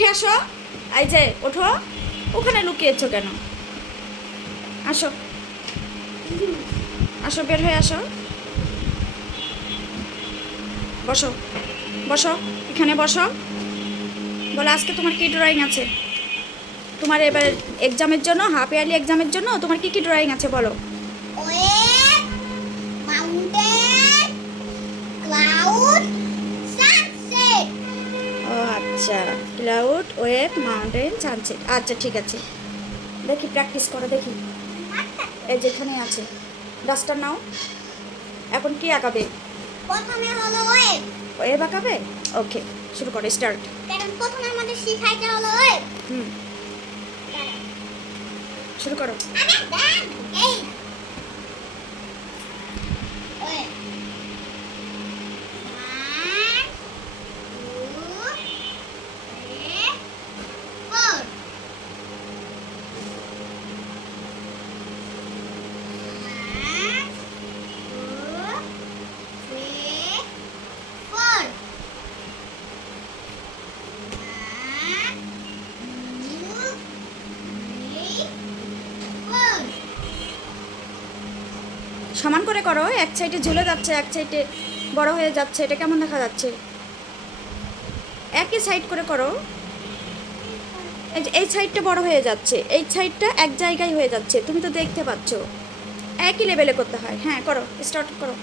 উঠে আসো। এই যে ওঠো, ওখানে লুকিয়েছো কেন? আসো আসো, বের হয়ে আসো। বসো বসো, এখানে বসো। বলো আজকে তোমার কি ড্রয়িং আছে? তোমার এবার এক্সামের জন্য, হাফ ইয়ারলি এক্সামের জন্য তোমার কি কি ড্রয়িং আছে বলো? Wave, mountain, cloud, sunset. ও আচ্ছা, ক্লাউড, ওয়েভ, মাউন্টেন, সানসেট। আচ্ছা ঠিক আছে, দেখি প্র্যাকটিস করো দেখি। এই যেখানে আছে, ডাস্টার নাও। এখন কি আঁকাবে? প্রথমে হলো ওয়েভ, ওয়েভ আঁকাবে? ওকে, শুরু করো, স্টার্ট। কারণ প্রথমে আমাদের শিখাইতে হলো ওয়েভ। হুম, শুরু করো। এই ওয়েভ, 1 2 3 4 সমান করে করো, এক সাইডে ঝুলে যাচ্ছে, এক সাইডে বড় হয়ে যাচ্ছে, এটা কেমন দেখা যাচ্ছে? একই সাইড করে করো। এই যে এই সাইডটা বড় হয়ে যাচ্ছে, এই সাইডটা এক জায়গায় হয়ে যাচ্ছে, তুমি তো দেখতে পাচ্ছ। একই লেভেলে করতে হয়। হ্যাঁ করো, স্টার্ট করো।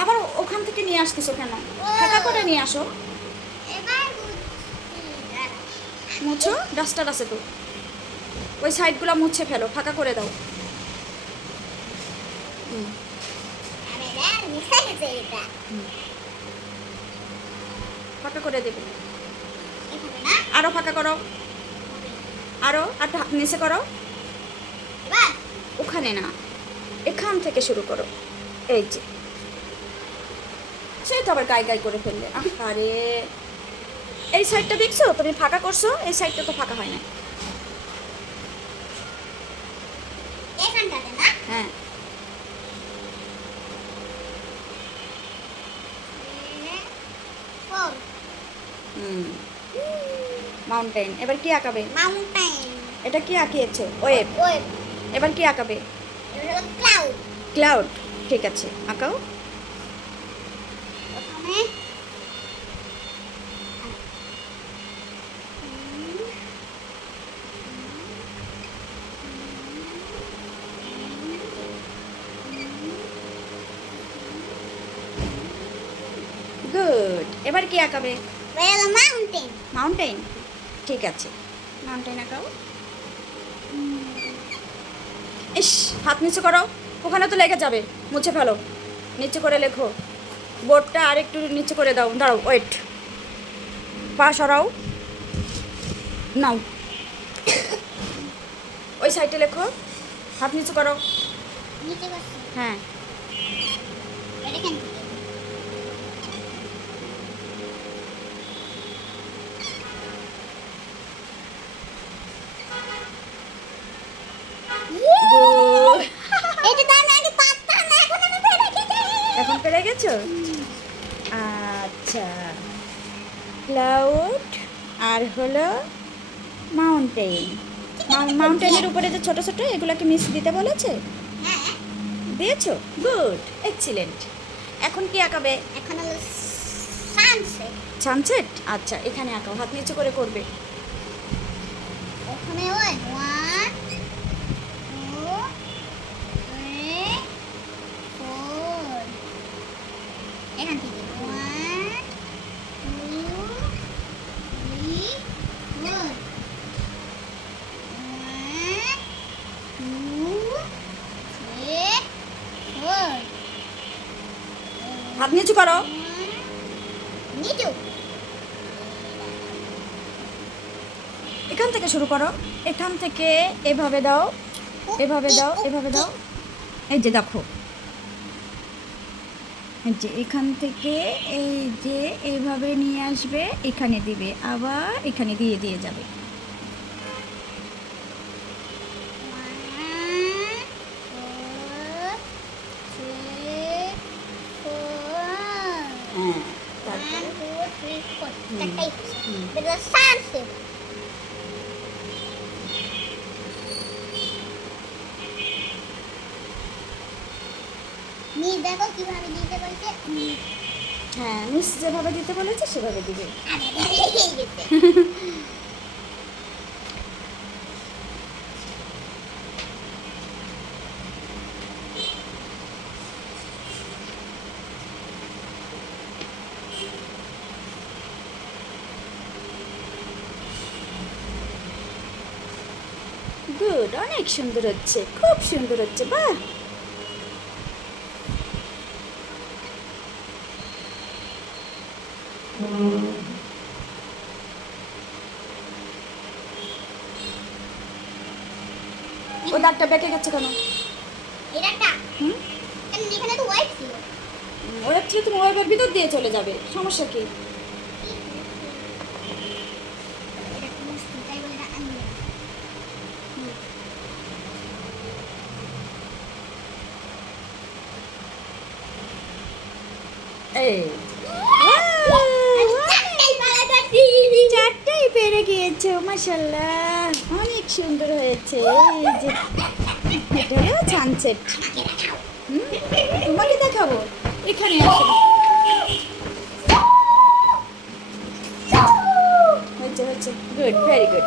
আবার ওখান থেকে নিয়ে আসতেছো কেন? ফাঁকা করে নিয়ে আসো। এবার মুছো, ডাস্টার আছে তো, ওই সাইডগুলো মুছে ফেলো, ফাঁকা করে দাও। হুম, ফাঁকা করে দেবে। আরো ফাঁকা করো, আরো, আর নিচে করো। ওখানে না, এখান থেকে শুরু করো। এই যে, সে তো আবার গাই গাই করে ফেললে। আরে এই সাইডটা দেখছো তুমি ফাঁকা করছো, এই সাইডটা তো ফাঁকা হয় না। হ্যাঁ, হুম, মাউন্টেন। এবার কি আঁকাবে? মাউন্টেন, এটা কি আঁকিয়েছো? ওয়েভ। ওয়েভ, এবার কি আঁকাবে? ক্লাউড। ক্লাউড। ঠিক আছে, আঁকাও। প্রথমে গুড। এবার কি আঁকাবে? Mountain, mountain. ঠিক আছে, মাউন্টেন আঁকাও। ইস, হাত নিচে করো, ওখানে তো লেগে যাবে, মুছে ফেলো। নিচে করে লেখো, বোর্ডটা আর একটু নিচে করে দাও। দাঁড়াও, ওয়েট, পা সরাও, নাও। ওই সাইডে লেখো, হাত নিচে করো। নিচে বসে হ্যাঁ, এখান good। এটা তো আমি আগে পারতাম না, এখন আমি পেরে গেছি। এখন পেরে গেছো? আচ্ছা, ক্লাউড আর হলো মাউন্টেন। মাউন্টেনের উপরে যে ছোট ছোট, এগুলোকে মিস দিতে বলেছে? হ্যাঁ, দিয়েছো? Good, excellent. এখন কি আঁকাবে? এখন হলো সানসেট। সানসেট। আচ্ছা, এখানে আঁকাও, হাত নিচু করে করবে। ওখানে ওই 1 2 3 4 এখান থেকে 1 2 3 4 1 2 3 4 হাত নিচু করো। নিচু এখান থেকে শুরু করো, এখান থেকে এভাবে দাও, এভাবে দাও, এভাবে দাও। এই যে দেখো, এই যে এখান থেকে এই যে এইভাবে নিয়ে আসবে, এখানে দিবে, আবার এখানে দিয়ে দিয়ে যাবে। 1 2 3 4 হ্যাঁ, তারপর তারপরে 1 2 3 4 চারটাই হুম। এটা সানসেট নিয়ে দেখো কিভাবে দিতে বলছে হ্যাঁ মিস যেভাবে দিতে বলেছে সেভাবে দিবে। আরে লেগে গেছে গুড, অনেক সুন্দর হচ্ছে, খুব সুন্দর হচ্ছে, বাহ। ও দাগটা বেঁকে গেছে কেন? এটা হুম, এখানে তো হোয়াইট ছিল ওয়েব ছিল, তুমি ওয়েবের ভিতর দিয়ে চলে যাবে, সমস্যা কি? এটা কোনো তাই বলে এটা আনবে না। এই আমি চারটাই পালা করছি চারটাই পেরে গিয়েছো, মাশাল্লাহ, অনেক সুন্দর হয়েছে। এই যে এটা হলো সানসেট। তোমাকে দেখাবো, এখানে আসো। হয়েছে হয়েছে, গুড, ভেরি গুড।